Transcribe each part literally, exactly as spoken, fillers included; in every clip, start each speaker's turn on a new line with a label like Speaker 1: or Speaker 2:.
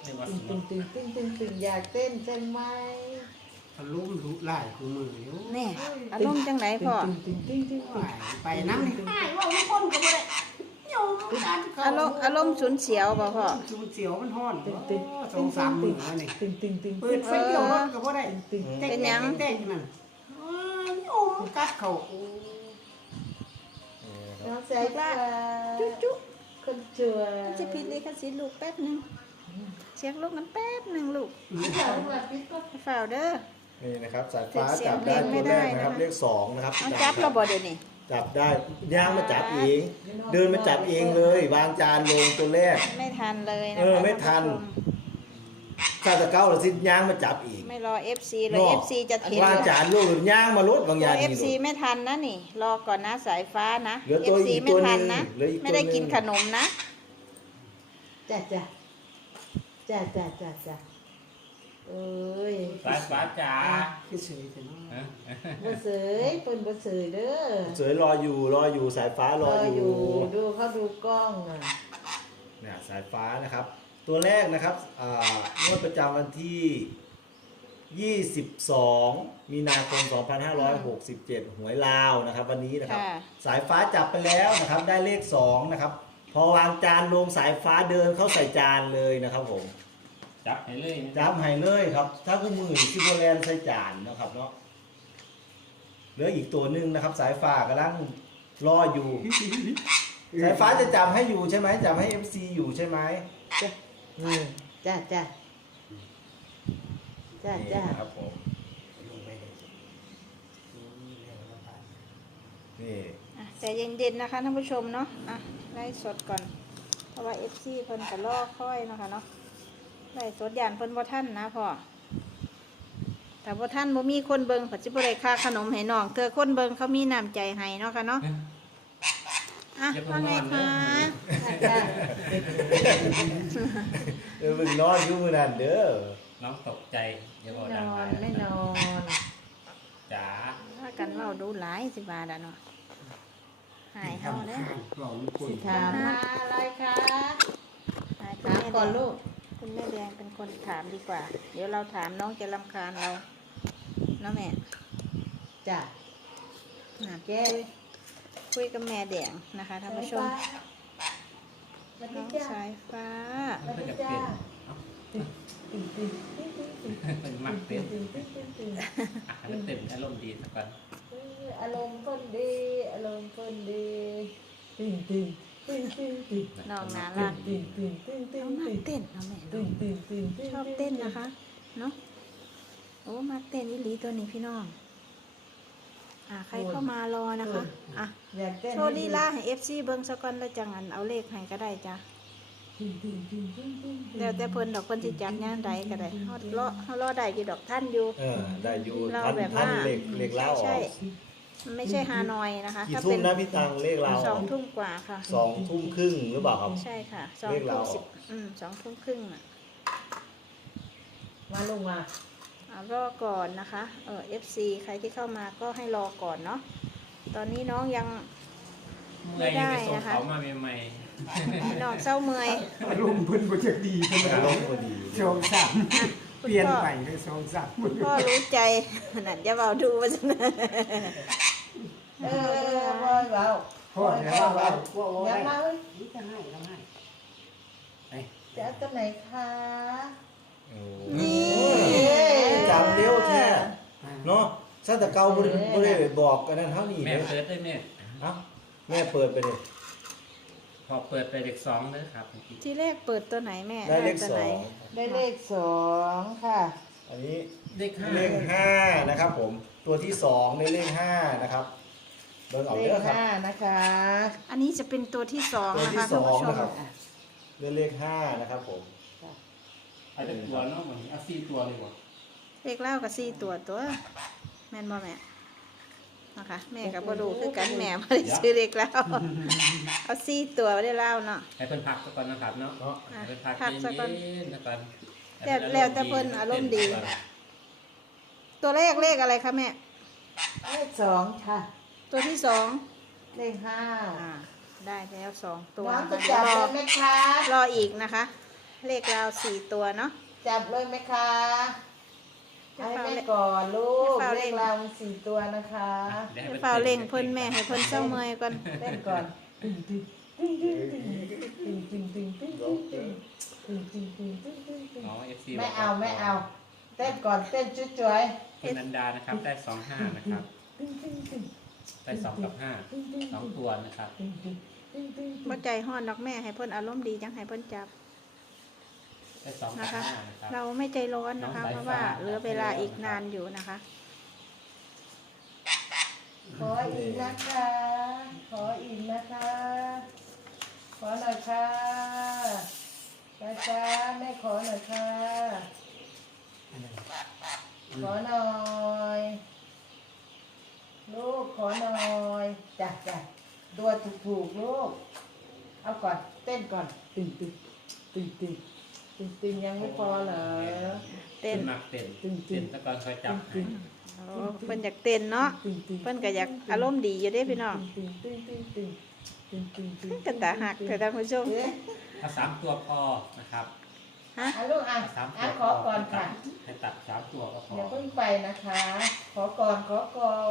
Speaker 1: ตึงตึงตึงตึงตึงตึงอยากเต้นใช่ไหม
Speaker 2: อารมณ์ลุหลายคู่มืออยู่
Speaker 3: แน่อารมณ์จังไหนพ่อ
Speaker 1: ตึงตึงตึงตึง
Speaker 2: ไหวไปน้ำนี่ไอ้ว่าทุกคนก็บ่ได้โยมกันเขา
Speaker 3: อารมณ์อารมณ์ฉุนเฉียวบ่พ่อ
Speaker 2: จูนเสียวมันฮ้อน
Speaker 1: ตึงตึง
Speaker 2: สองสามมื้อแล้วนี่
Speaker 1: ตึงตึงตึง
Speaker 2: เปิดไฟเดียวรถก็บ่ได้
Speaker 1: ตึง
Speaker 2: เต๊ก
Speaker 3: เป็นหยัง
Speaker 2: เต๊กนั่นอ๋อโยมกัดเขา
Speaker 1: น้องแซกว่า
Speaker 3: จุ๊จุ๊
Speaker 1: คนชัว
Speaker 3: จะพิดเลยค่ะสิลูกแป๊บหนึงเสียงลูกนั้นแป๊บหนึงลูกฝ่าวเด้อ
Speaker 4: นี่นะครับสายฟ้า
Speaker 3: เสีย
Speaker 4: จั
Speaker 3: ง
Speaker 4: บได้
Speaker 3: เพลงไม่
Speaker 4: ตัว
Speaker 3: ได้
Speaker 4: แรกนะครับ
Speaker 3: นะคะ
Speaker 4: เลขสองนะครับ
Speaker 3: เอาจับเราบ่เดี๋ยวนี้
Speaker 4: จับได้ย่างมาจับเอง เดินมาจับเองเลย วางจานลงตัวแรก
Speaker 3: ไม่ทันเลยนะคะ
Speaker 4: เออไม่ทัน
Speaker 3: ท่าผู้ช
Speaker 4: ถ้าจะเก้าหรือสิย่างมาจับอีก
Speaker 3: มไม่รอ เอฟ ซี เลย
Speaker 4: เนาะ
Speaker 3: เอฟ ซี จะเห็น
Speaker 4: วางจานลงหรือย่างมาลดบางอย่าง
Speaker 3: เอ
Speaker 4: นี่
Speaker 3: ฟ ซี
Speaker 4: ลูก
Speaker 3: ไม่ทันนะนี่ รอก่อนนะสายฟ้านะ
Speaker 4: เหลือ
Speaker 3: เอ
Speaker 4: ตัว
Speaker 3: ฟ ซี
Speaker 4: อีก
Speaker 3: ไม่
Speaker 4: ตัว
Speaker 3: ทัน
Speaker 4: หนึ่
Speaker 3: นะ
Speaker 4: งเหลืออีก
Speaker 3: ไม่ได้
Speaker 4: ตัวหนึ่ง
Speaker 3: กินขนมนะ
Speaker 1: จ้าจ้าจ้าจ้าจ้าจ้าเอ้ย
Speaker 5: สายฟ้าจ๋า
Speaker 2: คือเฉยแต่เนาะ
Speaker 5: ฮะ
Speaker 1: บ่เสยเปิ้นบ่เสยเด้อ
Speaker 4: เสยรออยู่รออยู่สายฟ้ารออยู่
Speaker 1: ดูเขาดูกล้องอ่ะ
Speaker 4: เนี่ยสายฟ้านะครับ ตัวแรกนะครับอ่างวดประจำวันที่ยี่สิบสองมีนาคมสองพันห้าร้อยหกสิบเจ็ดหวยลาวนะครับ วันนี้นะครับ
Speaker 3: ค่ะ
Speaker 4: สายฟ้าจับไปแล้วนะครับ ได้เลขสองนะครับ พอวางจานลงสายฟ้าเดินเข้าใส่จานเลยนะครับผม
Speaker 5: จับให้เลยนะ
Speaker 4: จับให้เลยครับ ถ้าคู่มือที่โบแลนใส่จานนะครับเนาะเหลืออีกตัวหนึ่งนะครับ สายฟ้ากำลังรออยู่ สายฟ้าจะจับให้อยู่ใช่ไหมจับให้ เอฟ ซี อยู่ใช่ไหม
Speaker 1: จ้าอืมจ้าจ้าจ้า
Speaker 4: นี่
Speaker 1: จ้า
Speaker 4: นะครับผม
Speaker 2: ลงไปเลยอืมเดี๋ยวเราผ่าน
Speaker 4: นี่
Speaker 3: อ่ะใจเย็นๆนะคะท่านผู้ชมเนาะอ่ะไล่สดก่อน เพราะว่า เอฟ ซี เพิ่นก็รอค่อยเนาะคะเนาะไล่สดอย่างเพิ่นบ่ทันนะพ่อแต่บ่ทันบ่มีคนเบิ่งปัจจุบันได้ค่าขนมให้น้องเธอคนเบิ่งเขามีน้ำใจให้เนาะค่ะเนาะอ่ะว่าไงคะ
Speaker 1: จ้า
Speaker 4: เออมึงนอนอยู่มือนั่นเด้อ
Speaker 5: น้องตกใจอย่าบอก
Speaker 1: ไม่น
Speaker 5: ดัง
Speaker 1: อน
Speaker 5: นะ
Speaker 1: ไม่นอน
Speaker 5: จ๋า
Speaker 3: ว่ากันเว้าดูหลายสิบาทอ่ะเนาะหายเฮาเด้อ
Speaker 2: เราลูกคน
Speaker 1: สิถามหาอะไรคะ
Speaker 3: หายคุณ
Speaker 1: ถาม
Speaker 3: แม่
Speaker 1: ก่อน
Speaker 3: แด
Speaker 1: ลู
Speaker 3: ง
Speaker 1: ก
Speaker 3: คุณแม่แดงเป็นคนถามดีกว่า เดี๋ยวเราถามน้องจะรำคาญเราเนาะแม่
Speaker 1: จ้า
Speaker 3: น่ะ
Speaker 1: แก้
Speaker 3: คุยกับแม่แดงนะคะท่านผู้ชม
Speaker 1: สวัส
Speaker 3: น้
Speaker 1: ดี
Speaker 3: อง
Speaker 1: จ้า
Speaker 3: สายฟ้า
Speaker 1: สวัส
Speaker 5: เพื่อ
Speaker 1: ดี
Speaker 5: จะเป
Speaker 1: จ้า
Speaker 5: ลี่ยน
Speaker 1: ตึงตึงตึงตึงตึง
Speaker 5: เป็นมักเต้น
Speaker 1: ตึงตึงตึงตึง
Speaker 5: อ่ะให้มันเต็มอารมณ์ดีสักวัน
Speaker 1: เอออารมณ์คนดีอารมณ์คนดีตึงตึงตึงตึงตึง
Speaker 3: น้องน่ารัก
Speaker 1: ตึงตึงตึงตึ
Speaker 3: น้
Speaker 1: ง
Speaker 3: องมา
Speaker 1: ตึง
Speaker 3: เต้นเนาะแม่
Speaker 1: ตึ
Speaker 3: เนาะ
Speaker 1: งตึงตึงตึง
Speaker 3: ชอบเต้นนะคะเนาะโอ้มาเต้นอีหลีตัวนี้พี่น้องอ่ะใครเข้ามารอนะคะอ่ะ
Speaker 1: อยากเต้น
Speaker 3: โชว์ลีลาให้ เอฟ ซี เบิ่งซะก่อนแล้วจังอันเอาเลขให้ก็ได้จ้ะ
Speaker 1: ตึงตึงตึงตึงตึง
Speaker 3: แล้วแต่เพิ่นดอกเพิ่นสิจัดงานใดก็ได้เฮาเลาะเฮารอได้อยู่ดอกท่านอยู่
Speaker 4: เออได้อยู่
Speaker 3: เรา
Speaker 4: ท่าน
Speaker 3: แบบ
Speaker 4: ท่าน
Speaker 3: ว่า
Speaker 4: เหล็กเหล็กเล่าอ
Speaker 3: ใช่
Speaker 4: อก
Speaker 3: มันไม่ใช่ฮานอยนะคะ
Speaker 4: กี่
Speaker 3: ถ้า
Speaker 4: ทุ่
Speaker 3: เป็
Speaker 4: ม
Speaker 3: น
Speaker 4: นะพี่ตังเลขเรา
Speaker 3: สองทุ่มกว่าค่ะ
Speaker 4: สองทุ่มครึ่งหรือเปล่าครับ
Speaker 3: ใช่ค่ะสอง
Speaker 4: เลข
Speaker 3: ทุ่
Speaker 4: เรา
Speaker 3: มสิบอืมสองทุ่มครึ่งอ่ะ
Speaker 1: มาลงมา
Speaker 3: เอารอก่อนนะคะ เออ เอฟ ซี ใครที่เข้ามาก็ให้รอก่อนเนาะ ตอนนี้น้องยัง
Speaker 5: เมื่อยไปส่งเขามาใหม่
Speaker 3: น้องเศร้าเมื่อย
Speaker 2: อารมณ์เพิ่นบ่จักดีเพิ่น
Speaker 4: อาร
Speaker 2: อาร
Speaker 4: ม
Speaker 2: ม
Speaker 4: ณ์
Speaker 2: ณ์
Speaker 4: พอดี
Speaker 2: สองสามเปลี่ยนไปเลยสองสามมื้อ
Speaker 3: พ่อรู้ใจนั่นจะเบาดูมาสินะ
Speaker 1: เออเออเบาเบา
Speaker 2: พ่อแล้วว่าว่าว่า
Speaker 1: อ
Speaker 2: ว่า
Speaker 1: ย่ามาเว้ย
Speaker 2: นี่จะให้จะให้ไป
Speaker 1: จะเอาตัวไหนคะ
Speaker 4: โอ้
Speaker 3: นี่
Speaker 4: จำเร็วแท้เนาะซาตะเกาบ่ได้บ่ได้บอกกันนั่นเท่านี้
Speaker 5: ๆ
Speaker 4: เล
Speaker 5: แม่
Speaker 4: ย
Speaker 5: เปิดได้แม่
Speaker 4: เอ้าแม่เปิดไปเลย
Speaker 5: พอเปิดไปเด็กสองเลยครับเมื่อกี้
Speaker 3: ทีแรกเปิดตัวไหนแม่
Speaker 4: ได้เลข
Speaker 3: ตัว
Speaker 4: สอ
Speaker 3: ไหน
Speaker 4: ง
Speaker 1: ได้เลขสองค่ะ
Speaker 4: อันนี้
Speaker 5: เด็กห้า
Speaker 4: เลขห้านะครับ ผมตัวที่สองในเลขห้านะครับเบิ่งเอา
Speaker 1: เล
Speaker 4: เด้
Speaker 1: ข
Speaker 4: อครับ
Speaker 1: ห้านะคะ
Speaker 3: อันนี้จะเป็นตัวที่สอง
Speaker 4: ตัว
Speaker 3: นะ
Speaker 4: ที่
Speaker 3: คะ
Speaker 4: ส
Speaker 3: ท่าน
Speaker 4: อง
Speaker 3: ผู้ชม
Speaker 4: นะครับเลือเลขห้านะครับผม
Speaker 5: เอาแต่ตัวเนาะเหมือนเอาสี่ตัวเลยว่ะ
Speaker 3: เลขเล่ากับสี่ตัวตัว แม่นบ่แม่นะคะแม่กับบดูคือกันแม่ไม่ได้ซื้อเลขเล่าเอาสี่ตัวไม่ได้เล่าเนาะ
Speaker 5: ให้เพิ่นพักสักก่อนนะครับเนาะ
Speaker 4: เนาะ
Speaker 5: ให้เพิ่นพัก
Speaker 3: พักสักก่อน
Speaker 5: เย็นๆสักก่อน
Speaker 3: แล้วแล้วแต่เพิ่นอารมณ์ดี ตัวแรกเลขอะไรคะแม่
Speaker 1: เลขสองค่ะ
Speaker 3: ตัวที่สอง
Speaker 1: เลขห้า
Speaker 3: อ่าได้แล้วสองตัว
Speaker 1: น้อง
Speaker 3: นะ
Speaker 1: จะ
Speaker 3: คะเดี๋
Speaker 1: จั
Speaker 3: ยวรอ
Speaker 1: บได้ไหมคะ
Speaker 3: รออีกนะคะเลขราวสี่ตัวเนาะ
Speaker 1: จับเลยไหมคะ
Speaker 3: จะ
Speaker 1: ให้
Speaker 3: เฝ้า
Speaker 1: แม่
Speaker 3: เล่น
Speaker 1: ก่อนลูก
Speaker 3: จะเฝ้า
Speaker 1: เล
Speaker 3: เล่น
Speaker 1: ขเราสี่ตัวนะคะ
Speaker 5: ดี๋ยวให้
Speaker 3: จะ
Speaker 5: มัน
Speaker 3: เฝ้าเร่งเพิ่น
Speaker 5: ต้
Speaker 3: แม่ให้เพิ่นเศร้าเมื่อยก่อน
Speaker 1: เต้นก่อนตึงตึงตึงตึงตึงตึงตึงตึงตึงตึงตึงตึงตึงตึงตึงตึง
Speaker 5: อ๋อ เอฟ ซี
Speaker 1: ไม่เอาไม่เอา เต้นก่อนเต้นจุ๊จ๋วย
Speaker 5: คุณนันดานะครับได้สองห้านะครับ
Speaker 1: ตึงตึงตึง
Speaker 5: ได้สองกับห้าสองตัวนะครับ
Speaker 1: ตึงตึงตึงตึง
Speaker 3: บ่ใจฮ้อนดอกแม่ให้เพิ่นอารมณ์ดีจังให้เพิ่นจับ
Speaker 5: ได้สองกับ
Speaker 3: นะคะ
Speaker 5: ห้านะครับ
Speaker 3: เราไม่ใจร้อนนะคะ
Speaker 5: น้องสาย
Speaker 3: เพราะว่า
Speaker 5: ฟ้า
Speaker 3: เหลือเวลาอีกนานอยู่นะคะ
Speaker 1: ขออีกนะคะ ขออีกนะคะ ขอหน่อยค่ะจ้าจ้าแม่ขอหน่อยค่ะ ขอหน่อย ลูกขอหน่อยจ้ะจ้ะตัวถูกถูกๆลูก เอาก่อนเต้นก่อนตึงตึงตึงตึงตึงตึงยังไม่พอเหรอ
Speaker 3: เต้น
Speaker 5: ขึ้นมาเต้นเต้นตะกอนคอยจับให้
Speaker 3: โอ้เพิ่นอยากเต้นเนาะ
Speaker 1: ตึงตึง
Speaker 3: เพิ่นก็อยากอารมณ์ดีอยู่เด้พี่น้อง
Speaker 1: ตึงตึงตึงตึงตึงตึงตึง
Speaker 3: กันตาหักแต่ท่านผู้ชม
Speaker 1: เอ๊ะ
Speaker 5: ถ้าสามตัวพอนะครับ
Speaker 3: ฮะ
Speaker 1: อ่ะลูกอ่ะ
Speaker 5: ถ้าสามตั
Speaker 1: อ่ะ
Speaker 5: ว
Speaker 1: ขอก่อนค่ะ
Speaker 5: ให้ตัดสามตัวก็พอ
Speaker 1: อย่าเพิ่งไปนะคะ ขอก่อนขอก่อน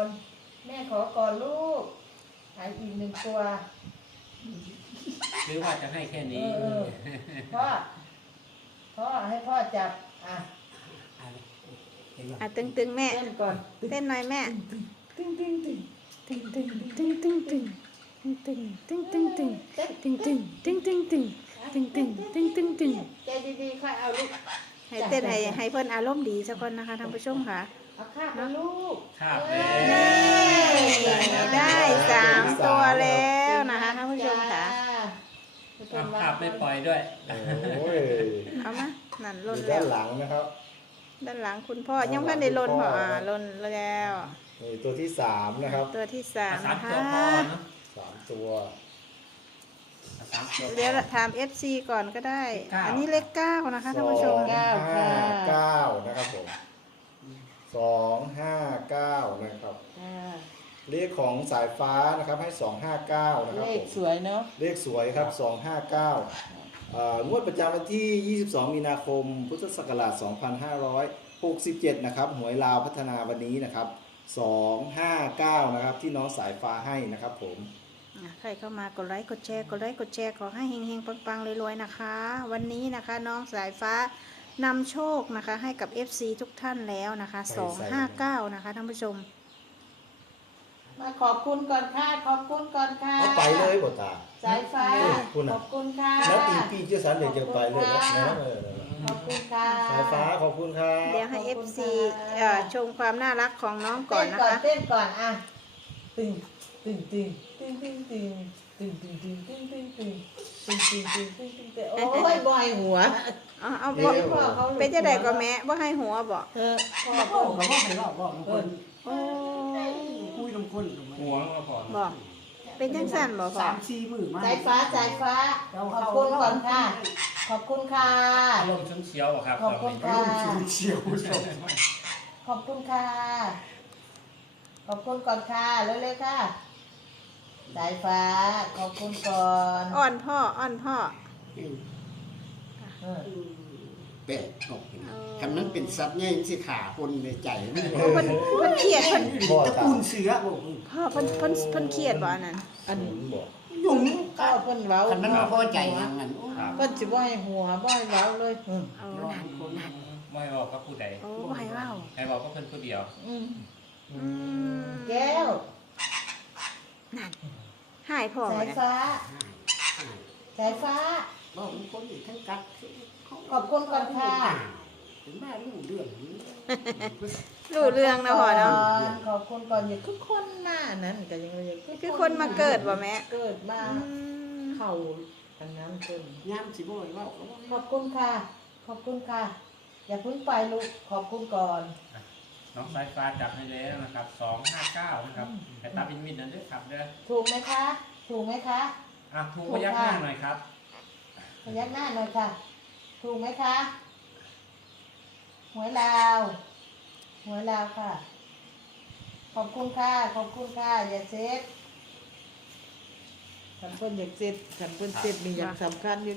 Speaker 1: แม่ขอก่อนลูกอ่ะอีกหนึ่งตัว
Speaker 5: หรือว่าจะให้แค่นี้
Speaker 1: เออ พ่อ พ่อให้พ่อจับ อ่ะ
Speaker 3: อ่ะตึงๆแม่
Speaker 1: เต้นก่อน
Speaker 3: เต้นหน่อยแม่
Speaker 1: ตึงตึงตึง
Speaker 3: ตึงตึงตึงตึงตึงตึงตึงตึงตึงตึงตึงตึงตึงตึงตึงตึงตึงตึงตึง
Speaker 1: ใจดีๆค่อยเอาลูก
Speaker 3: ให้เต้นให้ให้เพิ่นอารมณ์ดีสักคนนะคะท่านผู้ชมค่ะ
Speaker 1: เอาข้าวมาลูก
Speaker 5: คาบ
Speaker 1: เอ้
Speaker 5: แล้
Speaker 1: ยว
Speaker 3: ได้สามตัวแล้วนะคะท่านผู้ชมค่ะ
Speaker 5: เอาคาบไม่ปล่อยด้วย
Speaker 4: โอ้ย
Speaker 3: เอามานั่น
Speaker 4: อ
Speaker 3: ล่น
Speaker 4: ยู่
Speaker 3: แล้
Speaker 4: ด้า
Speaker 3: วน
Speaker 4: หลังนะครับ
Speaker 3: ด้านหลังคุณพ่อยังไม่ได้ล่นพ่ออ่าล่นแล้ว
Speaker 4: นี่ตัวที่สามนะครับ
Speaker 3: ตัวที่สาม
Speaker 5: สาม
Speaker 3: นะ
Speaker 5: ตัว
Speaker 3: คะ
Speaker 5: พอเนาะ
Speaker 4: สามตัว
Speaker 5: สามตัวพอ
Speaker 3: เดี๋ยวถาม เอฟ ซี ก่อนก็ได้
Speaker 5: เก้า
Speaker 3: อันนี้เลขเก้านะคะท่านผู้ชม
Speaker 4: สองห้าเก้านะครับผมสองห้าเก้านะครับ
Speaker 1: อ่า
Speaker 4: เลขของสายฟ้านะครับให้สองห้าเก้านะครับ
Speaker 1: เล
Speaker 4: ผ
Speaker 1: ข
Speaker 4: ม
Speaker 1: สวยเนาะ
Speaker 4: เลขสวยครับสองห้าเก้างวดประจำวันที่ยี่สิบสองมีนาคม พุทธศักราชสองพันห้าร้อยหกสิบเจ็ดนะครับหวยลาวพัฒนาวันนี้นะครับสองห้าเก้านะครับที่น้องสายฟ้าให้นะครับผม
Speaker 3: อ่ะใครเข้ามากดไลค์กดแชร์กดไลค์กดแชร์ขอให้เฮงๆปังๆรวยๆนะคะ วันนี้นะคะน้องสายฟ้านำโชคนะคะ ให้กับ เอฟ ซี ทุกท่านแล้วนะคะสองห้าเก้านะคะท่านผู้ชม
Speaker 1: มาขอบคุณก่อนค่ะ ขอบคุณก่อนค่ะ
Speaker 4: เอาไปเลยบทตา
Speaker 1: สายฟ้า
Speaker 4: เออคุณ
Speaker 1: ข
Speaker 4: น่ะ
Speaker 1: อบคุณค่ะ
Speaker 4: แล้วตีปีเจ้าสันเดี๋ยวจะไปเลยนะนะเออ
Speaker 1: ขอบคุณค่ะ
Speaker 4: สายฟ้าขอบคุณครับ
Speaker 3: เดี๋ยวให้
Speaker 1: ข
Speaker 3: เอ
Speaker 1: อบ
Speaker 3: ฟ
Speaker 1: คุณ
Speaker 3: ซี
Speaker 1: ค่ะ
Speaker 3: เอ่อชมความน่ารักของน้องก่อนนะ
Speaker 1: เต้นก่อน
Speaker 3: คะ
Speaker 1: เต้นก่อนอ่ะตึงตึงตึงตึงตึงตึงตึงตึงตึงตึงตึงตึงตึงตึงตึงตึงตึงตึงโอ้ยบอยหัว
Speaker 3: เอาเอาบอกเป็นจะได้ก็แม่ว่าให้หัวบอก
Speaker 1: เออ
Speaker 2: พ่อพ่อก็บ่ไปรอบบอกคน
Speaker 3: โอ้
Speaker 2: คุยน้ำคน
Speaker 5: หัวมาก่อน
Speaker 3: บอกเป็นจังสั้นบอกพ่อ
Speaker 2: สามสี่มือมา
Speaker 1: สายฟ้าสายฟ้า ขอบคุณก่อนค่ะ ขอบคุณค่ะ
Speaker 5: อารมณ์ชุ่มเชียวอะครับ
Speaker 1: ขอบคุณค่ะ
Speaker 2: เชียวชม
Speaker 1: ขอบคุณค่ะ ขอบคุณก่อนค่ะเร็วๆค่ะสายฟ้า ขอบคุณก่อน
Speaker 3: อ้อนพ่ออ้อนพ่อ
Speaker 1: เออ
Speaker 2: เป็ดตกคำนั้นเป็นสัตว์ใหญ่สิขาคนในใจมัน
Speaker 3: โอ้เพิ่นเพิ่นเครียดเพิ่น
Speaker 2: ตระกูลเสือบอก
Speaker 3: พ่อเพิ่นเพิ่นเพิ่นเครียดบ่อันนั้น
Speaker 1: อัน
Speaker 4: ผมบอก
Speaker 2: หยุ่ง
Speaker 1: ก็เพิ่นเว้า
Speaker 2: คำนั้นมาพอใจอย่างนั้น
Speaker 5: ครับ
Speaker 1: เพิ่นสิบ่ให้หัวบ่ให้เว้าเลยอืม
Speaker 3: เอา
Speaker 2: นานคนนั้น
Speaker 5: ไม่บอกก็ผู้ใด
Speaker 3: โอ้บ่ให้เว้า
Speaker 5: ให้บอกก็เพิ่นผู้เดียว
Speaker 1: อืม
Speaker 3: อืม
Speaker 1: แก้ว
Speaker 3: นั่นหายพ่อ
Speaker 1: สา
Speaker 3: บ่
Speaker 1: ย
Speaker 3: นะ
Speaker 1: ฟ้า สายฟ้า
Speaker 2: บอกคนอีกทั้งกัด
Speaker 1: ขอบคุณก่อนค่ะ
Speaker 2: ถึงบ้านลูกเรื่อง
Speaker 3: รู้เรื่องนะพ่อเนาะ
Speaker 1: ขอบคุณก่อนอย่าคือคนหน้านั้นก็ยังอย่า
Speaker 3: คือคนมาเกิดบ่แม่
Speaker 1: เกิดมา
Speaker 3: อืม
Speaker 1: เข้าอันนั้นเพิ่น
Speaker 2: ย่ามสิบ่อยว่า
Speaker 1: ขอบคุณค่ะ ขอบคุณค่ะ อย่าเพิ่งไปลูก ขอบคุณก่อน
Speaker 5: น้องสายฟ้าจับให้แล้วนะครับสองห้าเก้านะครับให้ตาบินวินนั่นด้วยครับเด้อ
Speaker 1: ถูกไหมคะ ถูกไหมคะ
Speaker 5: อ่ะทูพยักหน้าหน่อยครับ
Speaker 1: พยักหน้าหน่อยค่ะ ถูกไหมคะ หวยลาว หวยลาวค่ะ ขอบคุณค่ะ ขอบคุณค่ะ อย่าเซ็ตฉันเพิ่นอยากเซ็ตฉันเพิ่นเซ็ตมีอย่างสำคัญอยู่ดิ
Speaker 5: ค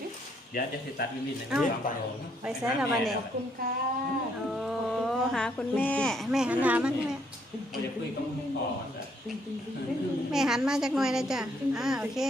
Speaker 5: เดี๋ยวจะติดตัดวินวินใน
Speaker 3: เอ้า
Speaker 5: สองตัว
Speaker 3: ไปแซะละวันนี้
Speaker 1: ขอบคุณค่ะ
Speaker 3: โอ้หาคุณแม่ แม่หันหน้ามาแม่
Speaker 5: เราจะคุยกับคุณพ่อแต่
Speaker 3: แม่หันมาจากหน่อยเลยจ้ะอ่าโอเค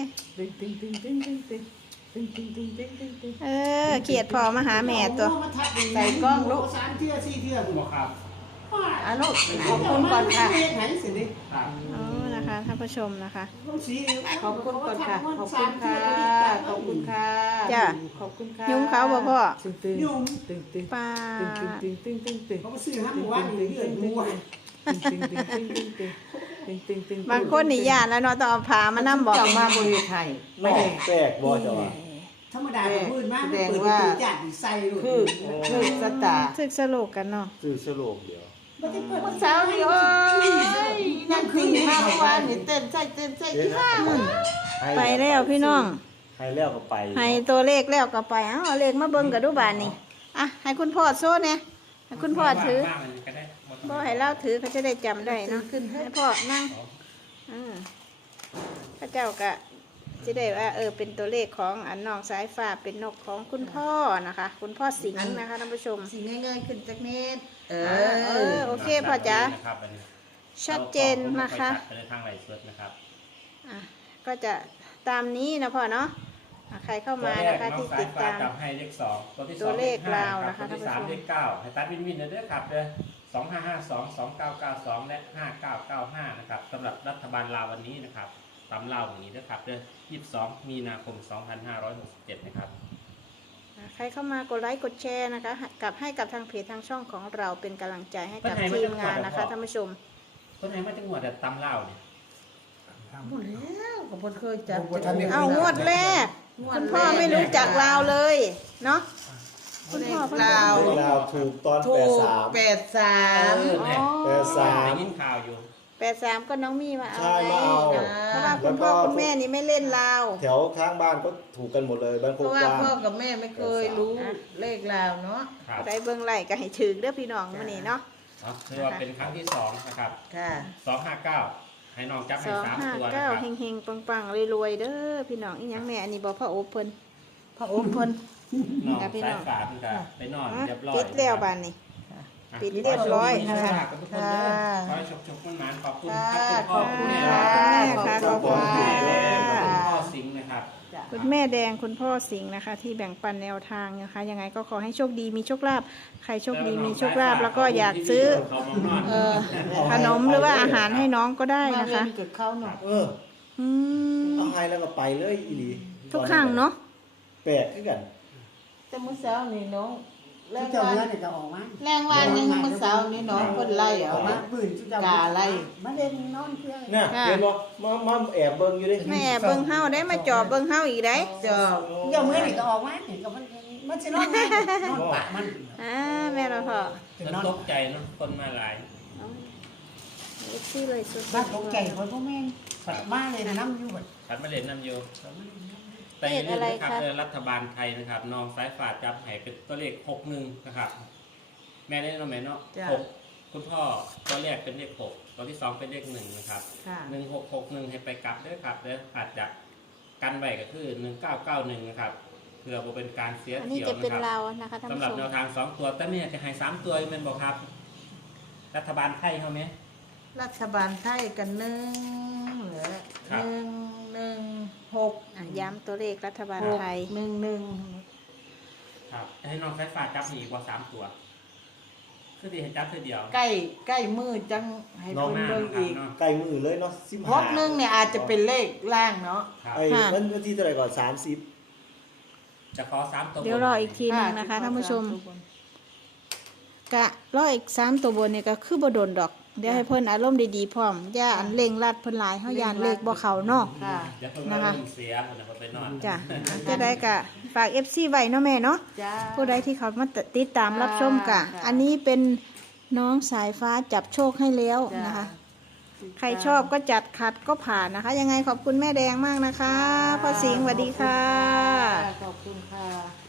Speaker 3: เออเขียดพอมาหาแม่ตัว
Speaker 1: ใส่กล้องลูก
Speaker 2: สามเที่ยสี่เที่ย
Speaker 5: คุณพ่อครับ
Speaker 1: อ่ะลูกขอบคุณก่อนค่ะ
Speaker 2: เฮ็ดให้สิดิ
Speaker 5: ครับ
Speaker 3: อ๋อนะคะท่านผู้ชมนะคะ
Speaker 1: ขอบคุณก่อนค่ะ ขอบคุณค่ะ ขอบคุณค่ะ
Speaker 3: จ้ะ
Speaker 1: ขอบคุณค่ะ
Speaker 3: ยุ้งเขาบ่พ่อ
Speaker 2: ยุ่ง
Speaker 3: ปลา
Speaker 2: เขาไปซื้อห้ามวันนี่เดือนหมูอ่ะ
Speaker 3: บางคนนี่ยานแล้วเนาะต้องเอาผามานั่บอก
Speaker 1: เจ้ามาบริไทย
Speaker 4: แม่แปลกบ่จ้ะวะ
Speaker 2: ธรรมดาก็พื้นมากเปิดประตูญาติใส่ลูก
Speaker 1: คือคือสตาร์
Speaker 3: ทึกสโลกกันเนาะ
Speaker 4: ซื้อสโลกเดียว
Speaker 2: บ่ได้เปิด
Speaker 1: วันเสาร์นี่โอ้ยนั่งคืนมาเมื่อวานนี่เต้นใส่เต้นใส่ที่ห้ามัน
Speaker 3: ไปแล้วพี่น้อง
Speaker 4: ให้แล้วก็ไป
Speaker 3: ให้ตัวเลขแล้วก็ไปเอ้าเอาเลขมาเบิ่งกับดูบานนี่อ่ะให้คุณพ่อโซ่เนี่ยให้คุณพ่อถือ
Speaker 5: ว่างๆเลยก็ได้หมด
Speaker 3: บ่ให้เล่าถือเขาจะได้จำได้เนาะ
Speaker 1: ขึ้นให้
Speaker 3: ให้พ่อนั่งอืมพระเจ้าก็จะได้ว่าเออเป็นตัวเลขของอันน้องสายฟ้าเป็นนกของคุณพ่อนะคะ คุณพ่อสิงห์นะคะท่านผู้ชม
Speaker 1: สีเงยๆขึ้นจากเน็ตเอ
Speaker 3: เอ
Speaker 1: อ
Speaker 3: อโอเคพ่อจ๋า
Speaker 5: นะครับอันนี้
Speaker 3: ชัดเจนนะคะ
Speaker 5: ไปในทางไหลสดนะครับ
Speaker 3: อ่ะก็จะตามนี้นะพ่อเนาะอ่ะใครเข้ามานะคะที่ติดตาม
Speaker 5: จับให้เลขสองตัวที่ส
Speaker 3: ตั
Speaker 5: อง
Speaker 3: วเลข
Speaker 5: ห้
Speaker 3: ราวนะคะ
Speaker 5: ตัวที่สาม
Speaker 3: ท่านผู้ชม
Speaker 5: เลขเก้าให้ตัดวินวินเลยเด้อครับเด้อสองห้าห้าสองสองเก้าเก้าสองและห้าเก้าเก้าห้านะครับสำหรับรัฐบาลลาววันนี้นะครับตามเล่าอย่างนี้เด้อครับเด้อยี่สิบสองมีนาคมสองพันห้าร้อยหกสิบเจ็ดนะครับ
Speaker 3: อ่ะใครเข้ามากดไลค์กดแชร์นะคะกับให้กับทางเพจทางช่องของเราเป็นกำลังใจให้กับทีมงานนะคะท่านผู้ชม
Speaker 5: ต้นไหนมาจังหวัดแต่ตำเล่าเนี่ย
Speaker 1: หมดแล้วก็บ่เคยจับ
Speaker 3: เอางวดแรก คุณพ่อไม่รู้จักลาวเลยเนาะคุณพ่อเพิ่ง
Speaker 1: ลาว
Speaker 4: ลาวถูกตอน
Speaker 1: ถู
Speaker 4: แปด
Speaker 1: ก
Speaker 4: สาม
Speaker 1: แปดสาม
Speaker 3: อ๋อ
Speaker 4: แปดสาม
Speaker 5: ได้ยินข่าวอยู่
Speaker 3: แปดสามก็น้องมี่มาเอา
Speaker 4: ใช่มาเอา
Speaker 3: ไงเพราะว่าคุณพ่อคุณแม่นี่ไม่เล่นลาว
Speaker 4: แถวข้างบ้านก็ถูกกันหมดเลยบ้านโค
Speaker 1: เพ
Speaker 4: ก
Speaker 1: ราะว่าก
Speaker 4: ว้าง
Speaker 1: พ่อกับแม่ไม่เคยรู้
Speaker 3: อ่ะ
Speaker 1: เลขลาวเนาะ
Speaker 5: ครับ
Speaker 3: ได้เบิ่งไหลก็ให้ถึงเด้อพี่น้องมื้อนี้เนาะ
Speaker 5: เนาะคือว่าเป็นครั้งที่สองนะครับ
Speaker 1: ค่ะ
Speaker 5: สองห้าเก้าให้น้องจับ
Speaker 3: ส
Speaker 5: ให้
Speaker 3: อง
Speaker 5: สาม
Speaker 3: ห้า
Speaker 5: ตัวนะ
Speaker 3: เก้า
Speaker 5: ครับ
Speaker 3: เฮงๆปังๆรวยๆเด้อพี่น้องอีหยังแม่อันนี้บ่พ่อโอเพิ่นพ่อโอเพิ่น
Speaker 5: น้อง
Speaker 3: ครับพี่น้
Speaker 5: สา
Speaker 3: อย ง
Speaker 5: ฝาดกันไปนอน
Speaker 3: อ่ะ
Speaker 5: เรียบร้อย
Speaker 3: ปิดแล้วบานนี้ ปิดเรียบร้อยนะคะ
Speaker 5: ขอบคุณเด้อขอให้ชมๆมันๆขอบคุณค
Speaker 1: ค่ะ
Speaker 5: รับ
Speaker 1: ขอบคุณ
Speaker 5: ณพ่
Speaker 1: ค่ะ
Speaker 3: ขอบคุณค่ะ
Speaker 5: คุณแม่
Speaker 1: ขอบคุณ
Speaker 5: และ
Speaker 1: ค่ะ
Speaker 5: คุณพ่อสิงห์นะครับ
Speaker 3: คุณแม่แดงคุณพ่อสิงห์นะคะ ที่แบ่งปันแนวทางนะคะยังไงก็ขอให้โชคดีมีโชคลาภใครโชคดีมีโชคลาภแล้วก็อยากซื้อ เออขนมหรือว่าอาหารให้น้องก็ได้
Speaker 1: มา
Speaker 3: นะ
Speaker 1: เล่
Speaker 3: คะ
Speaker 1: นกับเขาหน่อย
Speaker 4: เออ
Speaker 3: อืม
Speaker 4: เอาให้แล้วก็ไปเลยอีหลี
Speaker 3: ทุกครั้งเนาะ
Speaker 4: แปลกคือกัน
Speaker 1: แต่มื้อเช้านี่น้องแร
Speaker 2: ที่
Speaker 1: ง
Speaker 2: เจ้า
Speaker 1: วัน
Speaker 2: เนื้อเนี่ยจะออกมา
Speaker 1: แรงวันยังมื้อเช้านี่น้องเพิ่นไล่เอามา
Speaker 2: ปืนเจ้าก
Speaker 1: าไล่
Speaker 2: มาเล่นนอนเพื่อน
Speaker 4: น่ะเห็นบ่มามาแอบเบิ่งอยู่ดิ
Speaker 3: แม่เบิ่งเฮาได้มาจอบเบิ่งเฮาอีกได้
Speaker 1: จอบ
Speaker 2: เจ้าเมื่อนี่ก็ออกมาเห็นกับมันมันสินอนไงนอนปะมัน
Speaker 3: อ่าแม่เราพอ
Speaker 5: มันตกใจเนาะคนมาหลาย
Speaker 3: เอ็กซี่เลยสุด
Speaker 2: บ้านตกใจคนพวกแม่ปัดมาเลยนะน้ำอยู่บัด
Speaker 5: ขัดมาเล่นน้ำโยแต่อย่าลืมนะครับเออรัฐบาลไทยนะครับน้องสายฝาดจับให้เป็นตัวเลขหกหนึ่งนะครับ แม่ได้เนาะแม่เนาะ
Speaker 1: จ้ะ
Speaker 5: หกคุณพ่อตัวแรกเป็นเลขหกตัวที่สองเป็นเลขหนึ่งนะครับ
Speaker 1: ค่ะ
Speaker 5: หนึ่งหกหกหนึ่งให้ไปกลับเด้อครับเด้ออาจจะกันไว้ก็คือหนึ่งเก้าเก้าหนึ่งนะครับเพื่อบ่เป็นการเสีย
Speaker 3: อันนี้
Speaker 5: เที่ยว
Speaker 3: จะเป็น
Speaker 5: นะครับ
Speaker 3: ลาวนะคะท่าน
Speaker 5: สำ
Speaker 3: ผู้
Speaker 5: หรับ
Speaker 3: ชม
Speaker 5: แนวทางสองตัวแต่แม่จะให้สามตัวแม่นบอกครับ รัฐบาลไทยเขาไหม
Speaker 1: รัฐบาลไทยกันหนึ่งเหลือ
Speaker 5: ครั
Speaker 1: ห
Speaker 5: บ
Speaker 1: นึ่งหนึ่งหก
Speaker 3: อ่ะย้ำตัวเลขรัฐบาล
Speaker 1: หก
Speaker 3: ไทย
Speaker 1: หนึ่งหนึ่ง
Speaker 5: ครับให้น้องสายฟ้าจับอีกว่าสามตัวคือที่ให้จับเท่าเดียว
Speaker 1: ใกล้ใกล้มือจังให้
Speaker 5: น้อง
Speaker 1: เพิ่น
Speaker 5: หน้า
Speaker 1: เบิ่ง
Speaker 5: นะครับ
Speaker 1: อีก
Speaker 5: เนาะ
Speaker 4: ใกล้มือเลยเนาะสิบ
Speaker 1: ห
Speaker 4: ห้าก
Speaker 1: หนึ่งเนี่ยอาจจะเป็นเลขล่างเนาะ
Speaker 5: ครับ
Speaker 4: ไอ้วันวันที่เท่าไหร่ก่อนสามสิบ
Speaker 5: จะขอสามตัว
Speaker 3: เดี๋ยวรออีกทีหนึงนะคะท่านผู้ชมกะรออีกสามตัวบนเนี่ยก็คือบโดนดอก เดี๋ยวให้เพิ่นอารมณ์ดีๆพร้อมอย่าอันเร่งรัดเพิ่นหลายเฮายานเลขบ่เข้าเนาะ
Speaker 1: ค่ะ
Speaker 5: เดี๋ยวเพิ่ง
Speaker 3: นะคะ
Speaker 5: เริ่มเสียคนนะคนไปนอน
Speaker 3: จ้ะจะได้กะฝาก เอฟ ซี ไว้เนาะแม่เนาะ
Speaker 1: จ้า
Speaker 3: ผู้ใดที่เขามาติดตามรับชมกะ
Speaker 1: ค่ะ
Speaker 3: อันนี้เป็นน้องสายฟ้าจับโชคให้แล้ว
Speaker 1: จ้า
Speaker 3: นะคะ ใครชอบก็จัดขัดก็ผ่านนะคะ ยังไงขอบคุณแม่แดงมากนะคะพ่อสิงห์สวัสดีค่ะ
Speaker 1: ขอบคุณค่ะ